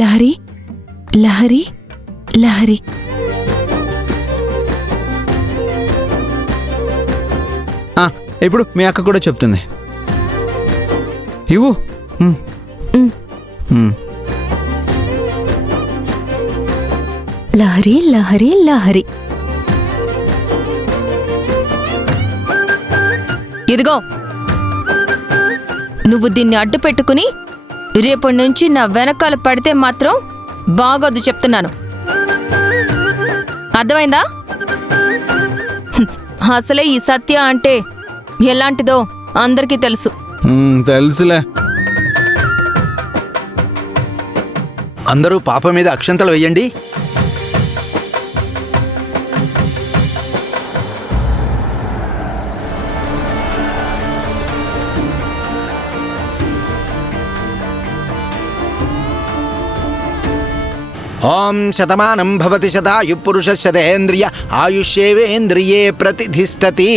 లహరి లహరి లహరి. ఇప్పుడు మీ అక్క కూడా చెప్తుంది. ఇవ్వు. లహరి లహరి లహరి. ఇదిగో, నువ్వు దీన్ని అడ్డు పెట్టుకుని రేపటి నుంచి నా వెనకాల పడితే మాత్రం బాగోదు చెప్తున్నాను. అర్థమైందా? అసలే ఈ సత్య అంటే ఎలాంటిదో అందరికీ తెలుసు. తెలుసులే. అందరూ పాప మీద అక్షంతలు వెయ్యండి. ఓం శతమానం భవతి శతాయు పురుష శతేంద్రియ ఆయుష్యేవేంద్రియే ప్రతిధిష్టతి.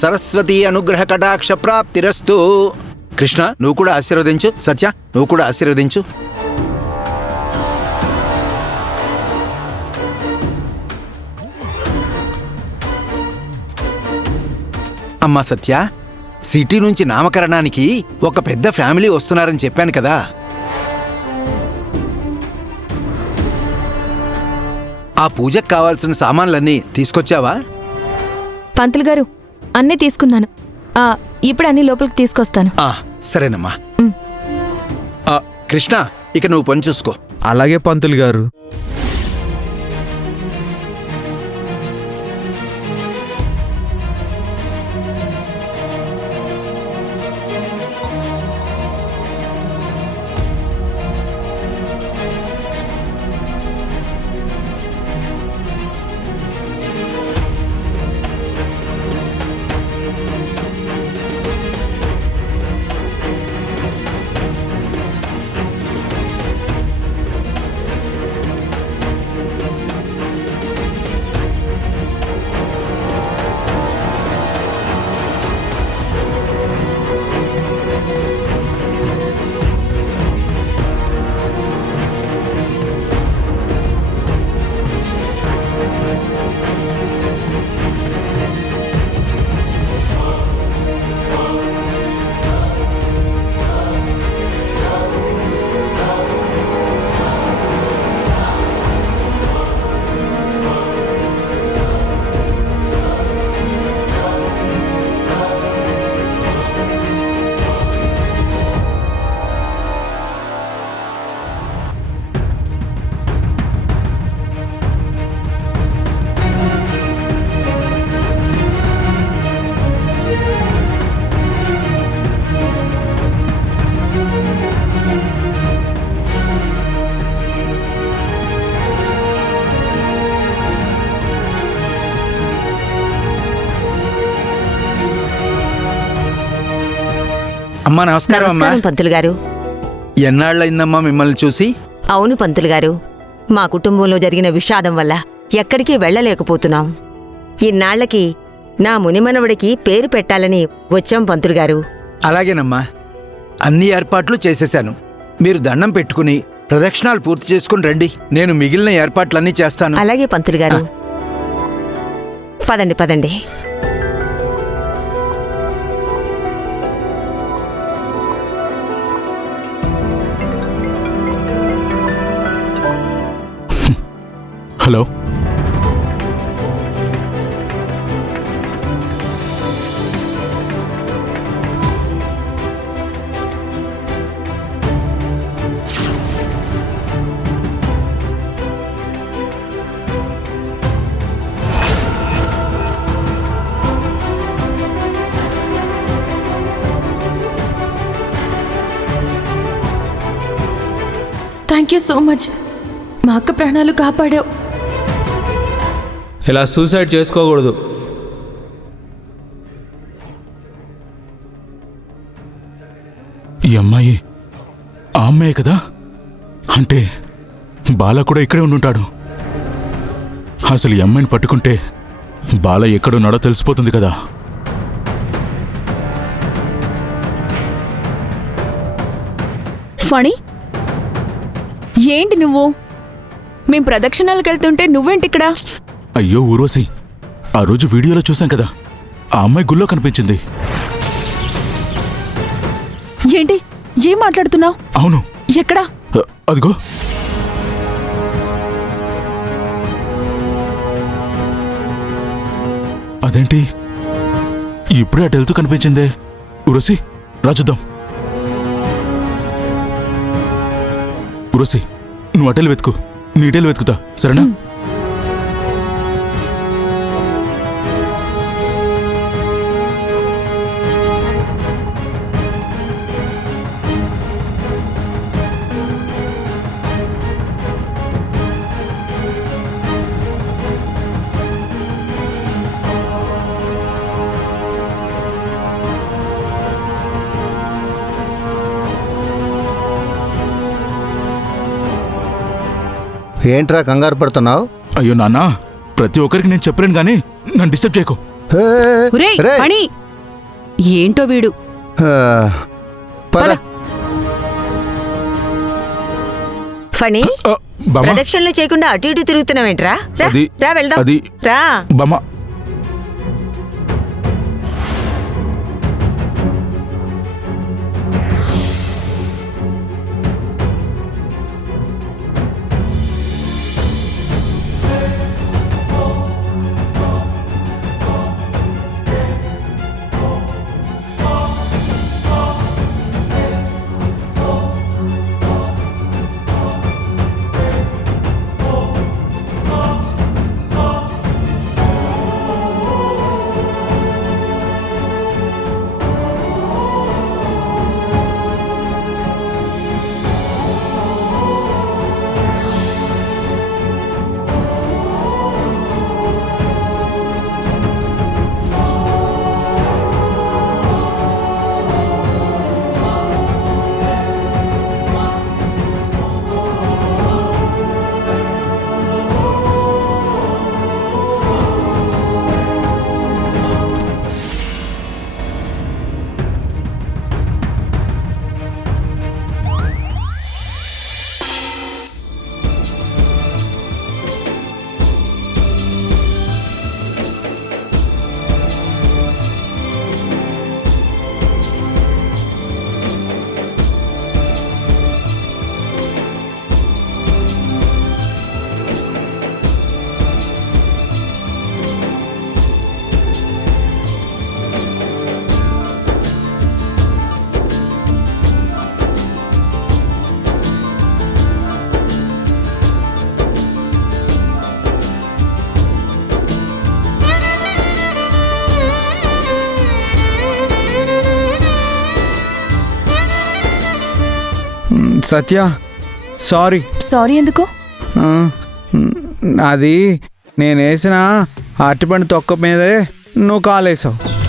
సరస్వతి అనుగ్రహ కటాక్ష ప్రాప్తిరస్తు. కృష్ణ, నువ్వు కూడా ఆశీర్వదించు. సత్య, నువ్వు కూడా ఆశీర్వదించు. అమ్మా సత్య, సిటీ నుంచి నామకరణానికి ఒక పెద్ద ఫ్యామిలీ వస్తున్నారని చెప్పాను కదా. ఆ పూజకు కావాల్సిన సామాన్లన్నీ తీసుకొచ్చావా? పంతులు గారు, అన్నీ తీసుకున్నాను. ఇప్పుడు అన్ని లోపలికి తీసుకొస్తాను. సరేనమ్మా. కృష్ణ, ఇక నువ్వు పని చూసుకో. అలాగే పంతులు గారు. అమ్మా నమస్కారం. అమ్మా, పంతులు గారు. ఎన్నాళ్ళయిందమ్మా మిమ్మల్ని చూసి? అవును పంతులు గారు, మా కుటుంబంలో జరిగిన విషాదం వల్ల ఎక్కడికి వెళ్లలేకపోతున్నాం. ఇన్నాళ్లకి నా మునిమనవడికి పేరు పెట్టాలని వచ్చాం పంతులు గారు. అలాగేనమ్మా, అన్ని ఏర్పాట్లు చేసేశాను. మీరు దండం పెట్టుకుని ప్రదక్షిణాలు పూర్తి చేసుకుని రండి. నేను మిగిలిన ఏర్పాట్లన్నీ చేస్తాను. అలాగే పంతులు గారు. పదండి పదండి. Hello, thank you so much. మా అక్క ప్రాణాలు కాపాడావు. ఇలా సూసైడ్ చేసుకోకూడదు. ఈ అమ్మాయి ఆ అమ్మాయే కదా? అంటే బాల కూడా ఇక్కడే ఉండుంటాడు. అసలు ఈ అమ్మాయిని పట్టుకుంటే బాల ఎక్కడున్నాడో తెలిసిపోతుంది కదా. ఫణి, ఏంటి నువ్వు? మేం ప్రదక్షిణాలకు వెళ్తుంటే నువ్వేంటిక్కడ? అయ్యో ఊర్వశి, ఆ రోజు వీడియోలో చూసాం కదా, ఆ అమ్మాయి గుళ్ళో కనిపించింది. ఏంటి? ఏం మాట్లాడుతున్నావు? అవును. ఎక్కడా? అదిగో. అదేంటి ఇప్పుడే అటు వెళ్తూ కనిపించిందే? ఉరసి రాజుద్దాం. ఉరసి, నువ్వు అటెలు వెతుకు, నీటెలు వెతుకుతా, సరేనా? ఏంట్రా కంగారు పడుతున్నావు? అయ్యో నాన్న, ప్రతి ఒక్కరికి నేను చెప్పలేను గానీ నన్ను డిస్టర్బ్ చేయకు. ఒరేయ్, మణి! ఏంటో వీడు. పద. ఫణి, బామ్మ, ప్రదక్షిణలు చేయకుండా అటు ఇటు తిరుగుతున్నావేంట్రా? రా, అది- రా వెళ్దాం. అది- రా. బామ్మ. సత్య, సారీ. సారీ ఎందుకు? అది నేనేసిన అరటిపండు తొక్క మీదే నువ్వు కాలేసావు.